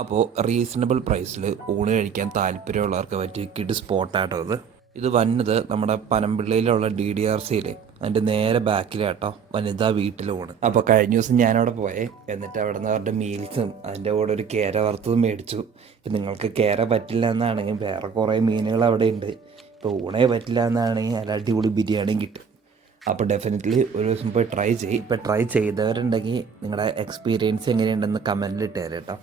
അപ്പോൾ റീസണബിൾ പ്രൈസിൽ ഊണ് കഴിക്കാൻ താല്പര്യമുള്ളവർക്ക് പറ്റിയ കിഡ് സ്പോട്ടാട്ടോ ഇത് വന്നത് നമ്മുടെ പനമ്പിള്ളിയിലുള്ള DDRCയിൽ അതിൻ്റെ നേരെ ബാക്കിലാട്ടോ വനിതാ വീട്ടിലൂണ്. അപ്പോൾ കഴിഞ്ഞ ദിവസം ഞാനവിടെ പോയേ, എന്നിട്ട് അവിടെ നിന്ന് അവരുടെ മീൽസും അതിൻ്റെ കൂടെ ഒരു കേര വറുത്തതും മേടിച്ചു. നിങ്ങൾക്ക് കേര പറ്റില്ല എന്നാണെങ്കിൽ വേറെ കുറേ മീനുകൾ അവിടെ ഉണ്ട്. ഇപ്പോൾ ഊണേ പറ്റില്ല എന്നാണെങ്കിൽ നല്ല അടിപൊളി ബിരിയാണിയും കിട്ടും. അപ്പോൾ ഡെഫിനറ്റ്ലി ഒരു ദിവസം പോയി ട്രൈ ചെയ്യും. ഇപ്പോൾ ട്രൈ ചെയ്തവരുണ്ടെങ്കിൽ നിങ്ങളുടെ എക്സ്പീരിയൻസ് എങ്ങനെയുണ്ടെന്ന് കമൻറ്റിൽ ഇട്ട് തരാം കേട്ടോ.